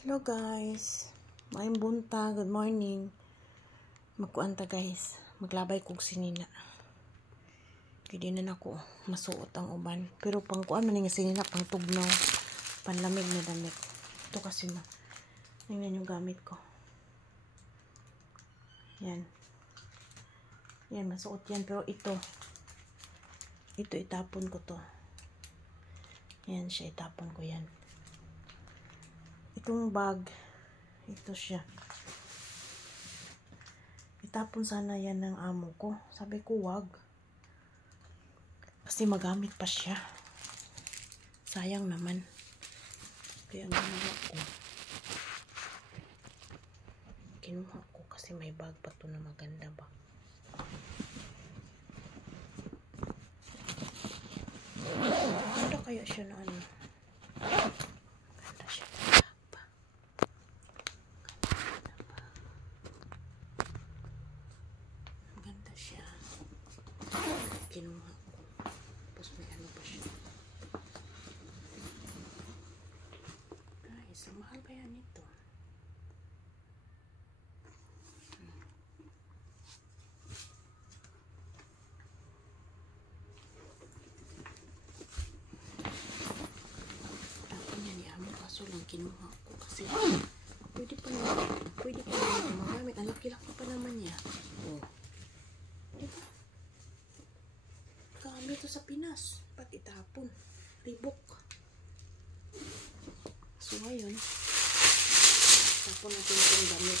Hello guys, mayong bunta, good morning. Magkuan ta guys, maglabay kog sinina. Kaya di na ako masuot ang uban. Pero pangkuan man nga sinina, pang tugnaw, panlamig na damit. Ito kasi tingnan yung gamit ko. Yan. Yan, masuot yan. Pero ito itapon ko to. Yan siya, itapon ko yan. Itong bag, ito siya. Itapon sana yan ng amo ko. Sabi ko, wag. Kasi magamit pa siya. Sayang naman. Kaya ang ginawa ko, kinuha ko kasi may bag pa to na maganda ba. Maganda kaya siya na ano. Maganda siya na bag pa. Maganda siya. Kinuha ko. Tapos may ano pa siya. Guys, mahal ba yan ito? Lang kinuha ko kasi pwede pa naman magamit. Ang laki-laki pa naman niya. Oh. Diba? Gamit to sa Pinas. Ba't itapon? Ribok. So ngayon, tapon natin itong gamit.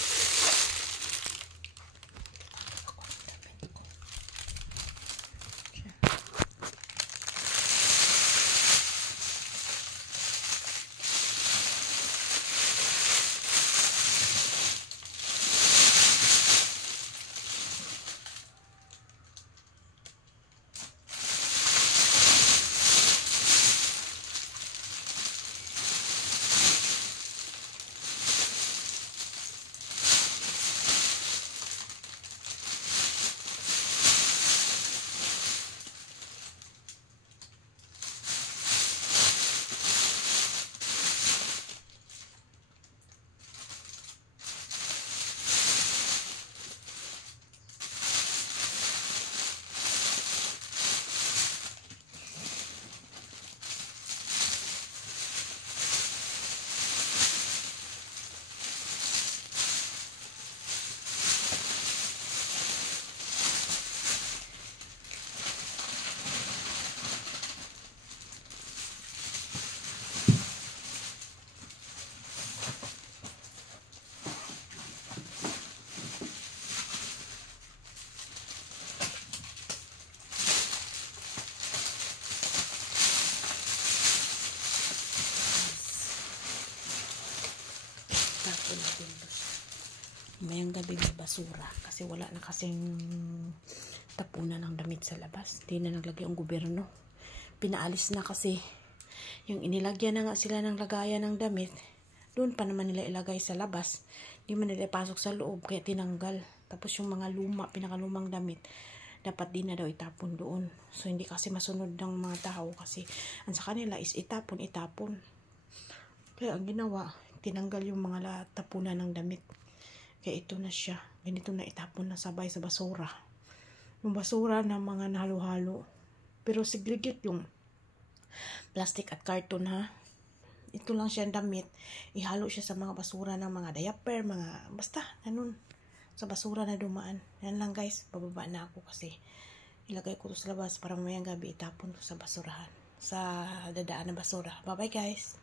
Mayang gabi may basura kasi wala na kasing tapunan ng damit sa labas. Di na naglagay ang gobyerno. Pinaalis na kasi yung inilagyan na nga sila ng lagayan ng damit, doon pa naman nila ilagay sa labas. Di man nila ipasok sa loob kaya tinanggal. Tapos yung mga pinakalumang damit, dapat din na daw itapon doon. So hindi kasi masunod ng mga tao kasi ang sa kanila is itapon. Kaya ang ginawa, tinanggal yung mga tapunan ng damit. Kaya ito na siya. Ganito na itapon na sabay sa basura. Yung basura na mga nahalo-halo. Pero segregate yung plastic at carton ha. Ito lang siya damit. Ihalo siya sa mga basura ng mga diaper, basta ganun. Sa basura na dumaan. Yan lang guys. Bababa na ako kasi ilagay ko to sa labas para mamayang gabi itapon ko sa basurahan. Sa dadaan na basura. Bye bye guys.